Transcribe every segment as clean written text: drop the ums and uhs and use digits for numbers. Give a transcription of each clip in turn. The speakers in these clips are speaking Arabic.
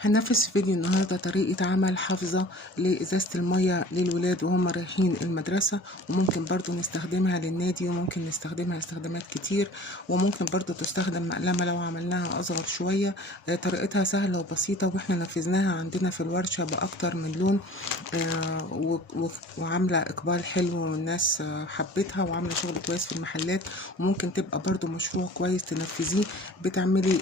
هننفذ في فيديو النهاردة طريقة عمل حافظة لإزازة المية للولاد وهم رايحين المدرسة، وممكن برضو نستخدمها للنادي، وممكن نستخدمها استخدامات كتير، وممكن برضو تستخدم مقلمة لو عملناها أصغر شوية. طريقتها سهلة وبسيطة، واحنا نفذناها عندنا في الورشة بأكتر من لون. وعاملة إقبال حلو، والناس حبتها وعاملة شغل كويس في المحلات، وممكن تبقى برضو مشروع كويس تنفذيه. بتعملي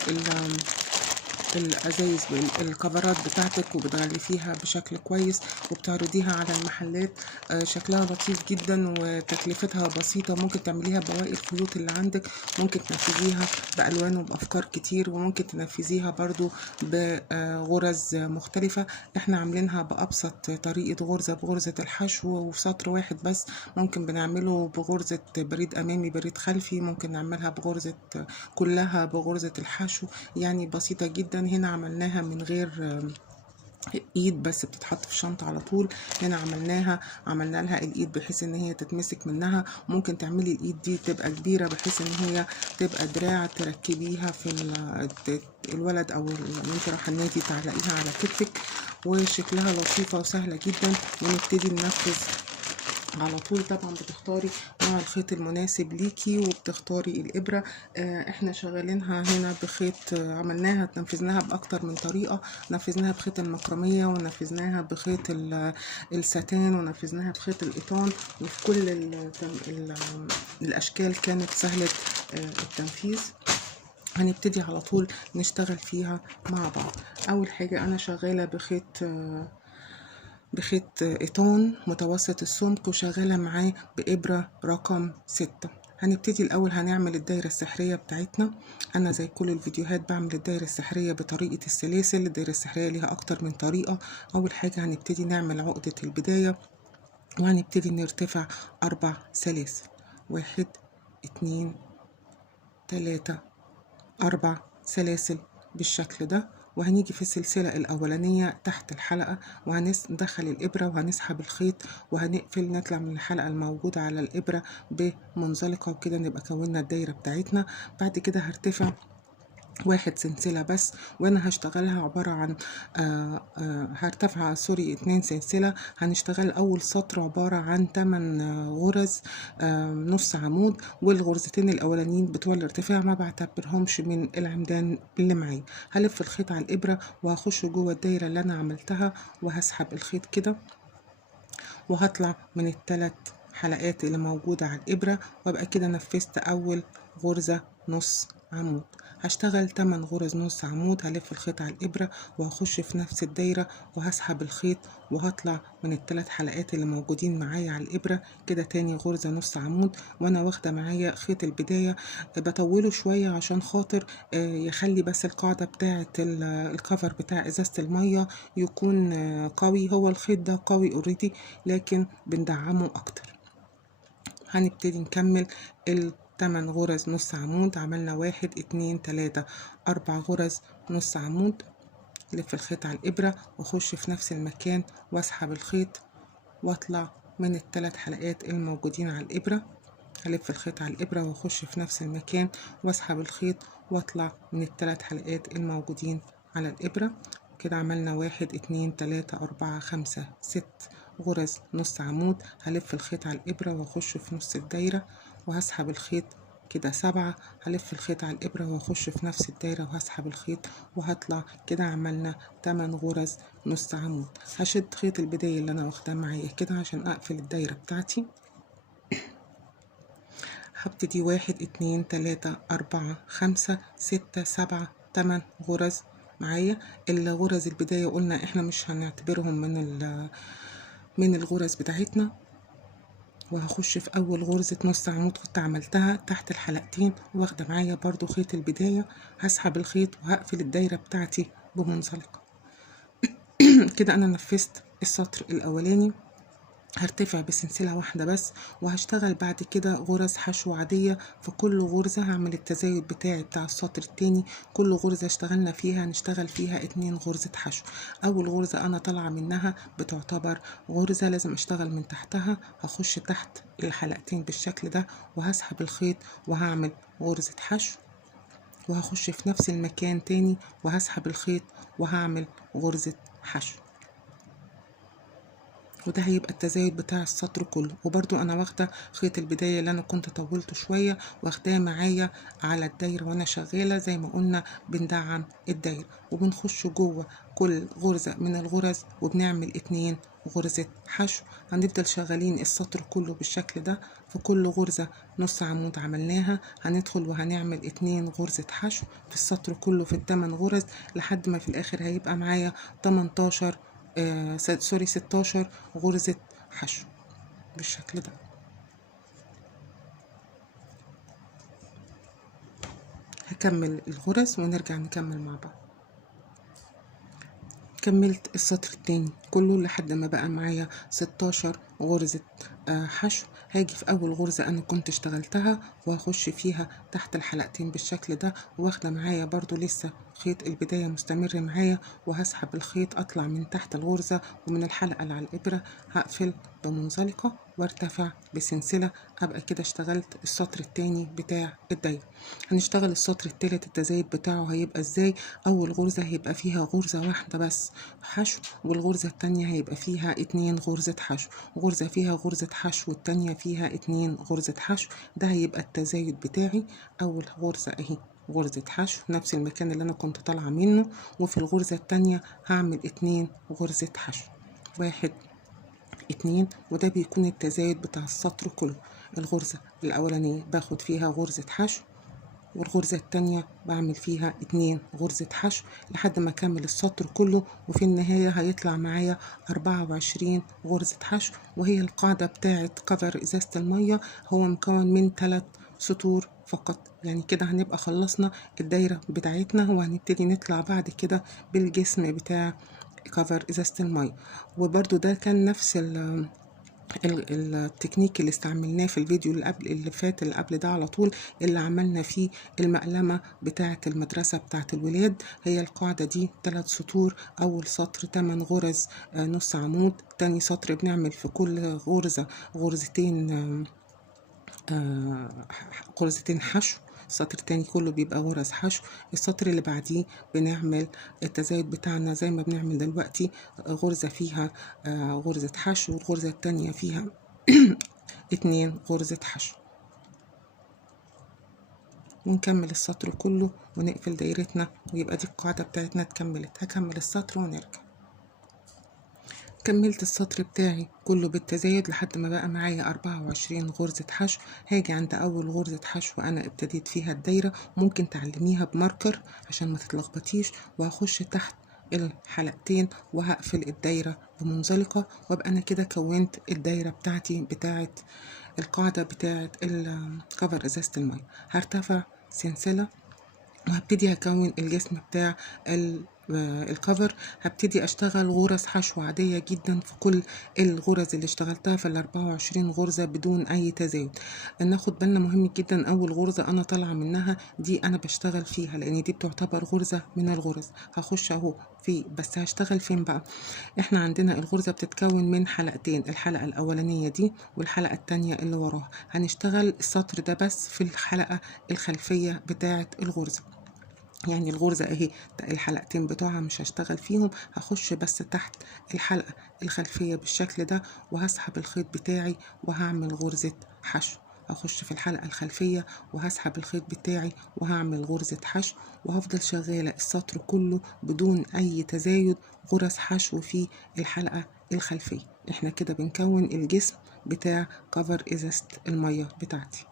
الازايز الكفرات بتاعتك وبتغلفيها بشكل كويس وبتعرضيها على المحلات. شكلها لطيف جدا وتكلفتها بسيطة. ممكن تعمليها ببواقي الخيوط اللي عندك، ممكن تنفذيها بألوان وبأفكار كتير، وممكن تنفذيها برضو بغرز مختلفة. احنا عاملينها بأبسط طريقة غرزة، بغرزة الحشو وفي سطر واحد بس. ممكن بنعمله بغرزة بريد أمامي بريد خلفي، ممكن نعملها بغرزة كلها بغرزة الحشو، يعني بسيطة جدا. هنا عملناها من غير ايد، بس بتتحط في الشنطة على طول. هنا عملنا لها الايد بحيث ان هي تتمسك منها. ممكن تعملي الايد دي تبقى كبيرة بحيث ان هي تبقى دراع تركبيها في الولد او انت رايحة النادي تعلقيها على كتفك، وشكلها لطيفة وسهلة جدا. ونبتدي ننفذ على طول. طبعا بتختاري نوع الخيط المناسب ليكي وبتختاري الإبرة. احنا شغالينها هنا بخيط، عملناها نفذناها بأكتر من طريقة. نفذناها بخيط المكرمية، ونفذناها بخيط الستان، ونفذناها بخيط القطان، وفي كل الأشكال كانت سهلة التنفيذ. هنبتدي على طول نشتغل فيها مع بعض. أول حاجة أنا شغالة بخيط قطان متوسط السمك، وشغالة معاه بإبرة رقم 6. هنبتدي الأول هنعمل الدايرة السحرية بتاعتنا. أنا زي كل الفيديوهات بعمل الدايرة السحرية بطريقة السلاسل. الدايرة السحرية ليها أكتر من طريقة. أول حاجة هنبتدي نعمل عقدة البداية، وهنبتدي نرتفع 4 سلاسل. 1 2 3 4 سلاسل بالشكل ده. وهنيجي في السلسلة الأولانية تحت الحلقة، وهندخل الإبرة وهنسحب الخيط وهنقفل، نطلع من الحلقة الموجودة على الإبرة بمنزلقة، وكده نبقى كونا الدايرة بتاعتنا. بعد كده هرتفع 1 سلسلة بس، وانا هشتغلها عبارة عن هرتفع 2 سلسلة. هنشتغل اول سطر عبارة عن 8 غرز نص عمود، والغرزتين الاولانيين بتوع الارتفاع ما بعتبرهمش من العمدان اللي معايا. هلف الخيط على الابرة وهخش جوه الدايرة اللي انا عملتها، وهسحب الخيط كده، وهطلع من ال3 حلقات اللي موجودة على الإبرة، وابقى كده نفذت أول غرزة نص عمود. هشتغل 8 غرز نص عمود. هلف الخيط على الإبرة وهخش في نفس الدايرة وهسحب الخيط، وهطلع من ال3 حلقات اللي موجودين معايا على الإبرة كده تاني غرزة نص عمود. وانا واخدة معايا خيط البداية بطوله شوية عشان خاطر يخلي بس القاعدة بتاعة الكفر بتاع ازازة المية يكون قوي. هو الخيط ده قوي اوريدي، لكن بندعمه اكتر. هنبتدي نكمل 8 غرز نص عمود. عملنا 1 2 3 4 غرز نص عمود. لف الخيط على الإبرة واخش في نفس المكان واسحب الخيط، واطلع من ال3 حلقات الموجودين على الإبرة. هلف الخيط على الإبرة واخش في نفس المكان واسحب الخيط، واطلع من ال3 حلقات الموجودين على الإبرة. كده عملنا 1 2 3 4 5 6 غرز نص عمود. هلف الخيط على الإبرة واخش في نص الدايرة وهسحب الخيط كده 7. هلف الخيط على الإبرة واخش في نفس الدايرة وهسحب الخيط وهطلع. كده عملنا 8 غرز نص عمود. هشد خيط البداية اللي انا واخداه معايا كده عشان اقفل الدايرة بتاعتي. هبتدي 1 2 3 4 5 6 7 8 غرز معايا. الغرز البداية قلنا احنا مش هنعتبرهم من الغرز بتاعتنا. وهخش في اول غرزة نص عمود كنت عملتها تحت الحلقتين واخدة معايا برضو خيط البداية. هسحب الخيط وهقفل الدايرة بتاعتي بمنزلقة. كده انا نفذت السطر الاولاني. هرتفع بسلسلة واحدة بس، وهشتغل بعد كده غرز حشو عادية. في كل غرزة هعمل التزايد بتاعي بتاع السطر التاني. كل غرزة اشتغلنا فيها هنشتغل فيها 2 غرزة حشو. اول غرزة انا طالعة منها بتعتبر غرزة لازم اشتغل من تحتها. هخش تحت الحلقتين بالشكل ده وهسحب الخيط وهعمل غرزة حشو. وهخش في نفس المكان تاني وهسحب الخيط وهعمل غرزة حشو، وده هيبقى التزايد بتاع السطر كله. وبرضو انا واخده خيط البدايه اللي انا كنت طولته شويه واخداه معايا على الدايره وانا شغاله، زي ما قلنا بندعم الدايره وبنخش جوه كل غرزه من الغرز وبنعمل 2 غرزه حشو. هنفضل شغالين السطر كله بالشكل ده. في كل غرزه نص عمود عملناها هندخل وهنعمل 2 غرزه حشو في السطر كله في ال8 غرز، لحد ما في الاخر هيبقى معايا 18 16 غرزة حشو بالشكل ده. هكمل الغرز ونرجع نكمل مع بعض. كملت السطر التاني كله لحد ما بقى معايا 16 غرزة حشو. هاجي في اول غرزة انا كنت اشتغلتها وهخش فيها تحت الحلقتين بالشكل ده، واخده معايا برضو لسه خيط البداية مستمر معايا، وهسحب الخيط اطلع من تحت الغرزة ومن الحلقة اللي على الابرة هقفل بمنزلقة وارتفع بسلسلة. ابقى كده اشتغلت السطر التاني بتاع الدايرة. هنشتغل السطر التالت التزايد بتاعه هيبقى ازاي؟ اول غرزة هيبقى فيها غرزة واحدة بس حشو، والغرزة التانية هيبقى فيها 2 غرزة حشو، غرزة فيها غرزة حشو والتانية فيها 2 غرزة حشو. ده هيبقى التزايد بتاعي. اول غرزة اهي غرزة حشو نفس المكان اللي انا كنت طالعة منه، وفي الغرزة التانية هعمل 2 غرزة حشو، 1 2، وده بيكون التزايد بتاع السطر كله. الغرزة الأولانية باخد فيها غرزة حشو، والغرزة التانية بعمل فيها 2 غرزة حشو لحد ما أكمل السطر كله، وفي النهاية هيطلع معايا 24 غرزة حشو. وهي القاعدة بتاعة كفر إزازة المية، هو مكون من 3 سطور فقط. يعني كده هنبقى خلصنا الدايرة بتاعتنا، وهنبتدي نطلع بعد كده بالجسم بتاع كفر إزازة المية. وبرضو ده كان نفس التكنيك اللي استعملناه في الفيديو اللي فات اللي قبل ده على طول، اللي عملنا فيه المقلمة بتاعة المدرسة بتاعة الولاد. هي القاعدة دي 3 سطور، أول سطر 8 غرز نص عمود، تاني سطر بنعمل في كل غرزة غرزتين غرزتين حشو، السطر التاني كله بيبقى غرز حشو. السطر اللي بعديه بنعمل التزايد بتاعنا زي ما بنعمل دلوقتي، غرزة فيها غرزة حشو، والغرزة التانية فيها 2 غرزة حشو، ونكمل السطر كله ونقفل دايرتنا، ويبقى دي القاعدة بتاعتنا اتكملت. هكمل السطر ونرجع. كملت السطر بتاعي كله بالتزايد لحد ما بقى معايا 24 غرزة حشو. هاجي عند أول غرزة حشو أنا ابتديت فيها الدايرة، ممكن تعلميها بماركر عشان ما تتلخبطيش، وهخش تحت الحلقتين وهقفل الدايرة بمنزلقة، وابقى أنا كده كونت الدايرة بتاعتي بتاعت القاعدة بتاعت الكفر إزازة المية. هرتفع سلسلة وهبتدي هكون الجسم بتاع الكفر. هبتدي اشتغل غرز حشو عادية جدا في كل الغرز اللي اشتغلتها في 24 غرزة بدون اي تزايد. ناخد بالنا مهم جدا اول غرزة انا طالعة منها دي انا بشتغل فيها، لان دي بتعتبر غرزة من الغرز. هخش اهو بس هشتغل فين بقى؟ احنا عندنا الغرزة بتتكون من حلقتين، الحلقة الاولانية دي والحلقة التانية اللي وراها. هنشتغل السطر ده بس في الحلقة الخلفية بتاعة الغرزة. يعني الغرزة اهي الحلقتين بتوعها مش هشتغل فيهم، هخش بس تحت الحلقة الخلفية بالشكل ده، وهسحب الخيط بتاعي وهعمل غرزة حشو. هخش في الحلقة الخلفية وهسحب الخيط بتاعي وهعمل غرزة حشو، وهفضل شغالة السطر كله بدون أي تزايد غرز حشو في الحلقة الخلفية. احنا كده بنكون الجسم بتاع كفر إزازة المية بتاعتي.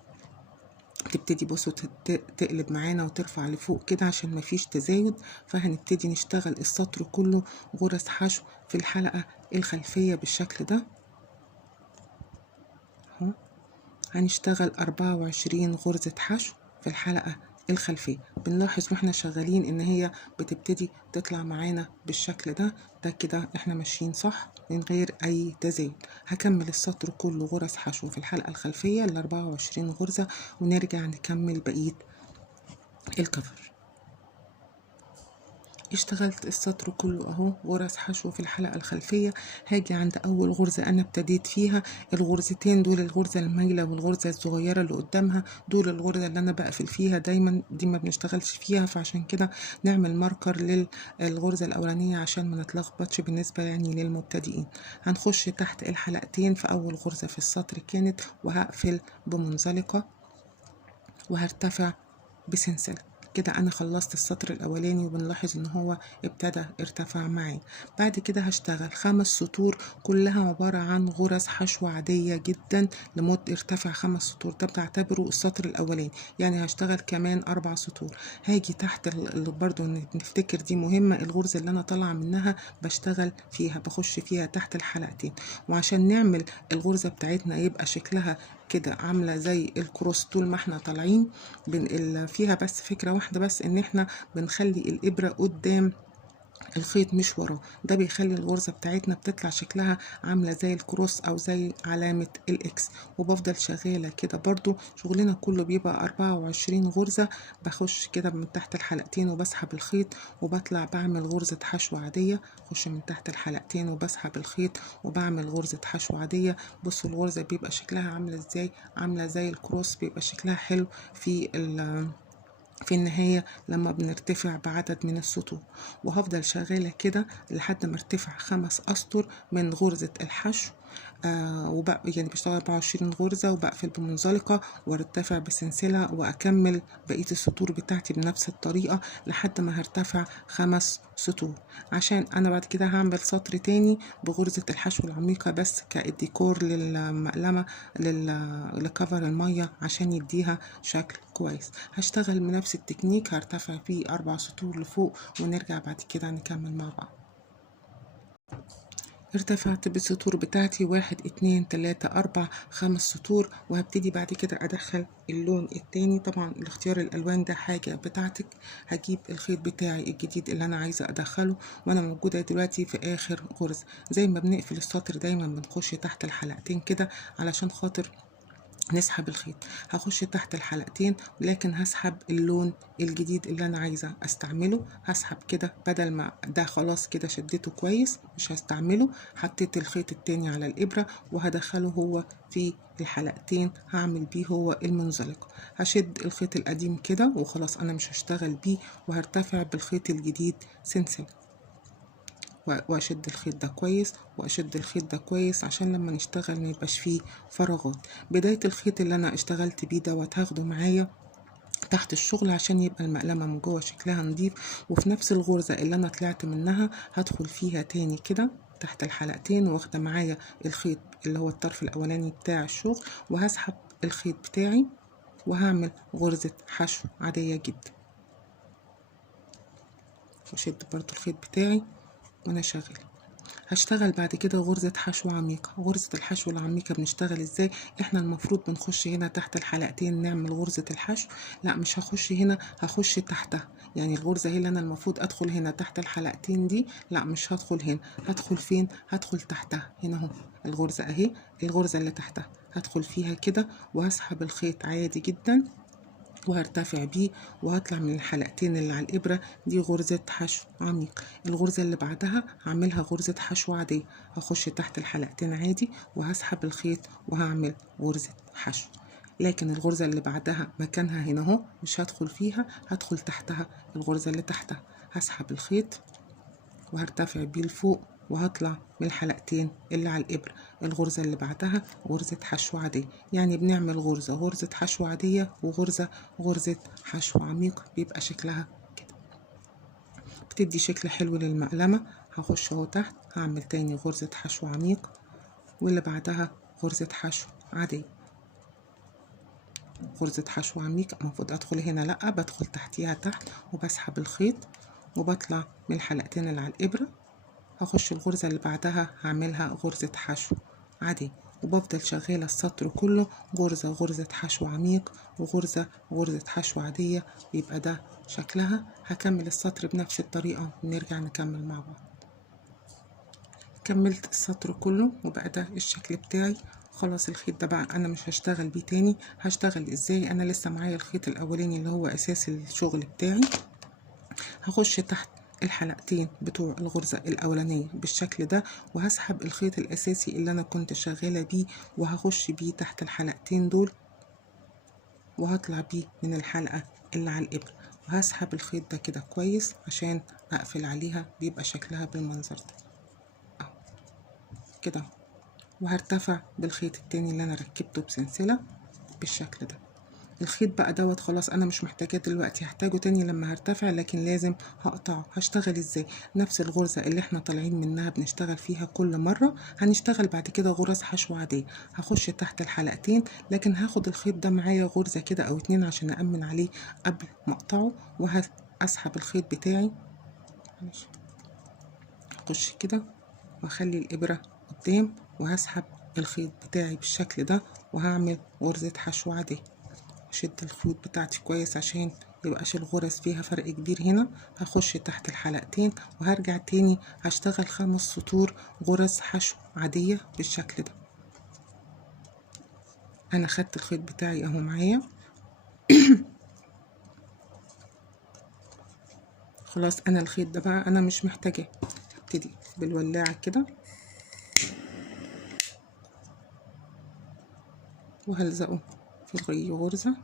تبتدي بصوا تقلب معانا وترفع لفوق كده عشان مفيش تزايد. فهنبتدي نشتغل السطر كله غرز حشو في الحلقة الخلفية بالشكل ده اهو. هنشتغل 24 غرزة حشو في الحلقة الخلفية. بنلاحظ واحنا شغالين ان هي بتبتدي تطلع معانا بالشكل ده. ده كده احنا ماشيين صح من غير اي تزايد. هكمل السطر كله غرز حشو في الحلقة الخلفية 24 غرزة، ونرجع نكمل بقية الكفر. اشتغلت السطر كله اهو غرز حشو في الحلقة الخلفية. هاجي عند اول غرزة انا ابتديت فيها، الغرزتين دول الغرزة المايلة والغرزة الصغيرة اللي قدامها دول الغرزة اللي انا بقفل فيها دايما، دي ما بنشتغلش فيها، فعشان كده نعمل ماركر للغرزة الاولانية عشان ما نتلخبطش بالنسبة يعني للمبتدئين. هنخش تحت الحلقتين في اول غرزة في السطر كانت، وهقفل بمنزلقة وهرتفع بسلسلة. كده انا خلصت السطر الاولاني، وبنلاحظ ان هو ابتدى ارتفع معي. بعد كده هشتغل 5 سطور كلها عبارة عن غرز حشو عادية جدا لمدة ارتفع 5 سطور، ده بنعتبره السطر الاولاني. يعني هشتغل كمان 4 سطور. هاجي تحت برضو نفتكر دي مهمة، الغرزة اللي انا طالعة منها بشتغل فيها، بخش فيها تحت الحلقتين. وعشان نعمل الغرزة بتاعتنا يبقى شكلها كده عاملة زي الكروس طول ما احنا طالعين، فيها بس فكرة واحدة بس، ان احنا بنخلي الابرة قدام الخيط مش وراه، ده بيخلي الغرزة بتاعتنا بتطلع شكلها عاملة زي الكروس او زي علامة الاكس. وبفضل شغالة كده برضو، شغلنا كله بيبقى 24 غرزة. بخش كده من تحت الحلقتين وبسحب الخيط وبطلع بعمل غرزة حشو عادية، اخش من تحت الحلقتين وبسحب الخيط وبعمل غرزة حشو عادية. بصوا الغرزة بيبقى شكلها عاملة ازاي، عاملة زي الكروس، بيبقى شكلها حلو في النهاية لما بنرتفع بعدد من السطور. وهفضل شغالة كده لحد ما ارتفع 5 أسطر من غرزة الحشو. يعني بشتغل 24 غرزة وبقفل بمنزلقة وارتفع بسلسلة، وأكمل بقية السطور بتاعتي بنفس الطريقة لحد ما هرتفع 5 سطور. عشان أنا بعد كده هعمل سطر تاني بغرزة الحشو العميقة بس كديكور للمقلمة لكفر المية عشان يديها شكل كويس. هشتغل بنفس التكنيك، هرتفع فيه 4 سطور لفوق ونرجع بعد كده نكمل مع بعض. ارتفعت بالسطور بتاعتي 1 2 3 4 5 سطور، وهبتدي بعد كده ادخل اللون التاني. طبعا الاختيار الالوان ده حاجة بتاعتك. هجيب الخيط بتاعي الجديد اللي انا عايزة ادخله، وانا موجودة دلوقتي في اخر غرزة. زي ما بنقفل السطر دايما بنخش تحت الحلقتين كده علشان خاطر نسحب الخيط. هخش تحت الحلقتين ولكن هسحب اللون الجديد اللي انا عايزه استعمله. هسحب كده بدل ما ده خلاص كده شدته كويس مش هستعمله، حطيت الخيط التاني على الابره وهدخله هو في الحلقتين، هعمل بيه هو المنزلق. هشد الخيط القديم كده وخلاص انا مش هشتغل بيه، وهرتفع بالخيط الجديد سلسله، واشد الخيط ده كويس واشد الخيط ده كويس عشان لما نشتغل ما يبقاش فيه فراغات. بداية الخيط اللي انا اشتغلت بيه دوت هاخده معايا تحت الشغل عشان يبقى المقلمة من جوه شكلها نضيف. وفي نفس الغرزة اللي انا طلعت منها هدخل فيها تاني كده تحت الحلقتين، واخده معايا الخيط اللي هو الطرف الاولاني بتاع الشغل، وهسحب الخيط بتاعي وهعمل غرزة حشو عادية جدا، واشد برضو الخيط بتاعي وانا شغاله. هشتغل بعد كده غرزة حشو عميقة. غرزة الحشو العميقة بنشتغل ازاي؟ احنا المفروض بنخش هنا تحت الحلقتين نعمل غرزة الحشو، لا مش هخش هنا، هخش تحتها. يعني الغرزة هي اللي انا المفروض ادخل هنا تحت الحلقتين دي، لا مش هدخل هنا. هدخل فين؟ هدخل تحتها هنا اهو، الغرزة اهي، الغرزة اللي تحتها هدخل فيها كده وهسحب الخيط عادي جدا وهرتفع بيه وهطلع من الحلقتين اللي على الإبرة. دي غرزة حشو عميق. الغرزة اللي بعدها هعملها غرزة حشو عادية، هخش تحت الحلقتين عادي وهسحب الخيط وهعمل غرزة حشو. لكن الغرزة اللي بعدها مكانها هنا اهو مش هدخل فيها، هدخل تحتها الغرزة اللي تحتها، هسحب الخيط وهرتفع بيه لفوق وهطلع من الحلقتين اللي على الإبرة. الغرزة اللي بعدها غرزة حشو عادية، يعني بنعمل غرزة حشو عادية وغرزة حشو عميق، بيبقى شكلها كده، بتدي شكل حلو للمقلمة. هخش اهو تحت هعمل تاني غرزة حشو عميق، واللي بعدها غرزة حشو عادية، غرزة حشو عميق. المفروض ادخل هنا، لا بدخل تحتيها تحت وبسحب الخيط وبطلع من الحلقتين اللي على الإبرة. هخش الغرزة اللي بعدها هعملها غرزة حشو عادي، وبفضل شغالة السطر كله غرزة حشو عميق وغرزة حشو عادية، بيبقى ده شكلها. هكمل السطر بنفس الطريقة ونرجع نكمل مع بعض. كملت السطر كله وبقى ده الشكل بتاعي. خلاص الخيط ده بقى انا مش هشتغل بيه تاني. هشتغل ازاي؟ انا لسه معايا الخيط الاولاني اللي هو اساس الشغل بتاعي. هخش تحت الحلقتين بتوع الغرزة الأولانية بالشكل ده، وهسحب الخيط الأساسي اللي أنا كنت شغالة بيه وهخش بيه تحت الحلقتين دول، وهطلع بيه من الحلقة اللي على الإبرة، وهسحب الخيط ده كده كويس عشان أقفل عليها، بيبقى شكلها بالمنظر ده أهو كده، وهرتفع بالخيط التاني اللي أنا ركبته بسلسلة بالشكل ده. الخيط بقى دوت خلاص انا مش محتاجاه دلوقتي، هحتاجه تاني لما هرتفع، لكن لازم هقطعه. هشتغل ازاي؟ نفس الغرزة اللي احنا طالعين منها بنشتغل فيها كل مرة، هنشتغل بعد كده غرز حشو عادية. هخش تحت الحلقتين، لكن هاخد الخيط ده معايا غرزة كده او اتنين عشان أأمن عليه قبل ما اقطعه، وهسحب الخيط بتاعي. هخش كده واخلي الابرة قدام، وهسحب الخيط بتاعي بالشكل ده، وهعمل غرزة حشو عادية. اشد الخيوط بتاعتي كويس عشان ميبقاش الغرز فيها فرق كبير. هنا هخش تحت الحلقتين وهرجع تاني هشتغل 5 سطور غرز حشو عادية بالشكل ده. انا خدت الخيط بتاعي اهو معايا خلاص. انا الخيط ده بقى انا مش محتاجاه، هبتدي بالولاعة كده وهلزقه في اي غرزة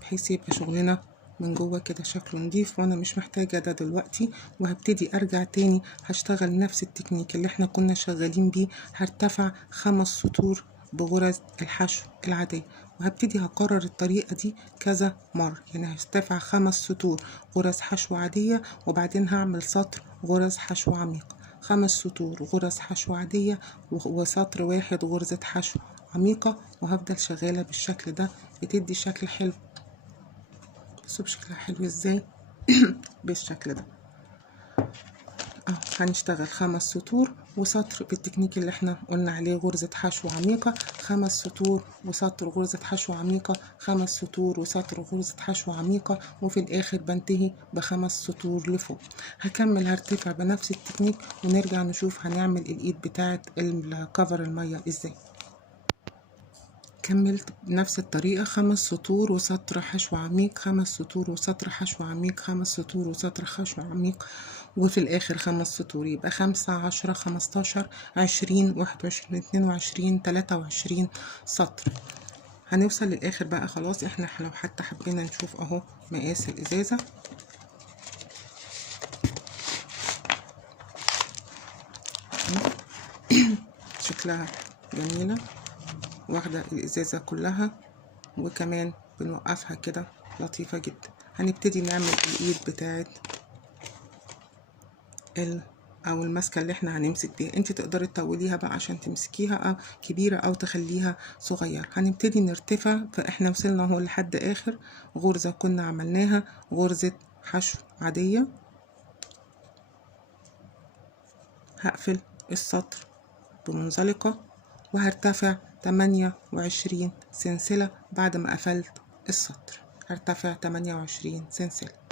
بحيث يبقى شغلنا من جوه كده شكله نضيف، وانا مش محتاجه ده دلوقتي. وهبتدي ارجع تاني هشتغل نفس التكنيك اللي احنا كنا شغالين بيه، هرتفع 5 سطور بغرز الحشو العاديه، وهبتدي هكرر الطريقه دي كذا مره. يعني هرتفع 5 سطور غرز حشو عاديه، وبعدين هعمل سطر غرز حشو عميق، 5 سطور غرز حشو عاديه، وسطر واحد غرزه حشو عميقه، وهفضل شغاله بالشكل ده. بتدي شكل حلو. بصوا بشكلها حلو ازاي بالشكل ده اهو. هنشتغل 5 سطور وسطر بالتكنيك اللي احنا قلنا عليه، غرزة حشو عميقة، 5 سطور وسطر غرزة حشو عميقة، 5 سطور وسطر غرزة حشو عميقة، وفي الاخر بنتهي ب5 سطور لفوق. هكمل هرتفع بنفس التكنيك، ونرجع نشوف هنعمل الايد بتاعت الكفر المية ازاي. كملت بنفس الطريقة 5 سطور وسطر حشو عميق، 5 سطور وسطر حشو عميق، 5 سطور وسطر حشو عميق، وفي الآخر 5 سطور. يبقى 5 10 15 20 21 22 23 سطر. هنوصل للآخر بقى خلاص. احنا لو حتى حبينا نشوف اهو مقاس الإزازة شكلها جميلة، واخدة الإزازة كلها، وكمان بنوقفها كده لطيفة جدا. هنبتدي نعمل الايد بتاعت او الماسكه اللي احنا هنمسك بيها. انت تقدري تطوليها بقى عشان تمسكيها او كبيره او تخليها صغيره. هنبتدي نرتفع، فاحنا وصلنا اهو لحد اخر غرزه كنا عملناها، غرزه حشو عاديه. هقفل السطر بمنزلقه وهرتفع 28 سلسله. بعد ما قفلت السطر هرتفع 28 سلسله.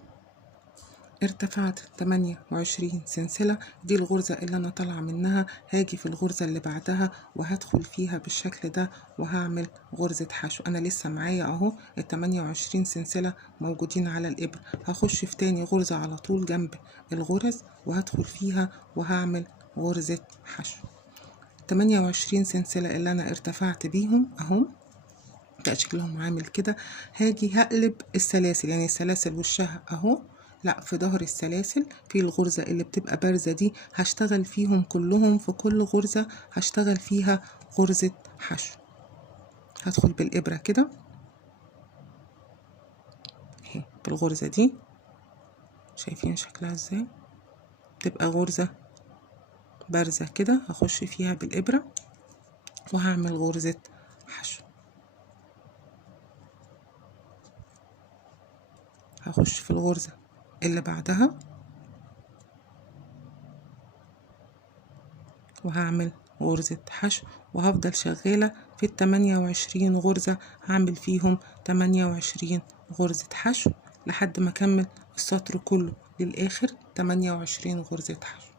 ارتفعت 28 سلسلة، دي الغرزة اللي انا طالعة منها. هاجي في الغرزة اللي بعدها وهدخل فيها بالشكل ده، وهعمل غرزة حشو. انا لسه معايا اهو ال 28 سلسلة موجودين على الابرة. هخش في تاني غرزة على طول جنب الغرز وهدخل فيها وهعمل غرزة حشو. 28 سلسلة اللي انا ارتفعت بيهم اهو بقى شكلهم عامل كده. هاجي هقلب السلاسل، يعني السلاسل وشها اهو، لا في ظهر السلاسل في الغرزة اللي بتبقى بارزة دي هشتغل فيهم كلهم. في كل غرزة هشتغل فيها غرزة حشو. هدخل بالإبرة كده اهي بالغرزة دي، شايفين شكلها ازاي؟ تبقى غرزة بارزة كده. هخش فيها بالإبرة وهعمل غرزة حشو. هخش في الغرزة اللي بعدها وهعمل غرزة حشو، وهفضل شغالة في ال 28 غرزة. هعمل فيهم 28 غرزة حشو لحد ما اكمل السطر كله للآخر 28 غرزة حشو.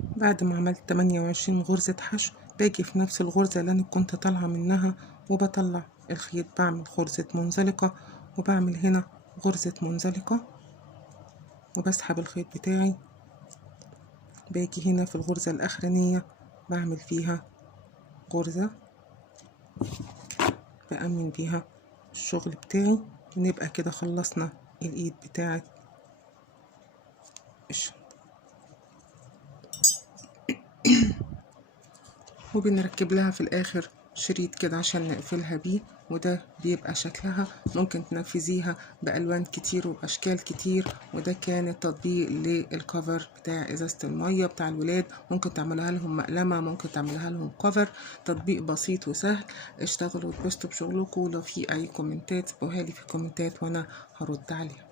بعد ما عملت 28 غرزة حشو باجي في نفس الغرزة اللي انا كنت طالعة منها وبطلع الخيط، بعمل غرزة منزلقة وبعمل هنا غرزة منزلقة وبسحب الخيط بتاعي، باجي هنا في الغرزة الأخرانية بعمل فيها غرزة بأمن بيها الشغل بتاعي، ونبقى كده خلصنا الإيد بتاعة الشنطة. وبنركب لها في الآخر شريط كده عشان نقفلها بيه، وده بيبقى شكلها. ممكن تنفذيها بألوان كتير وبأشكال كتير. وده كان التطبيق للكفر بتاع إزازة المية بتاع الولاد. ممكن تعملها لهم مقلمة، ممكن تعملها لهم كفر. تطبيق بسيط وسهل. اشتغلوا وتبسطوا بشغلكم. ولو في أي كومنتات سيبوها لي في الكومنتات وأنا هرد عليها.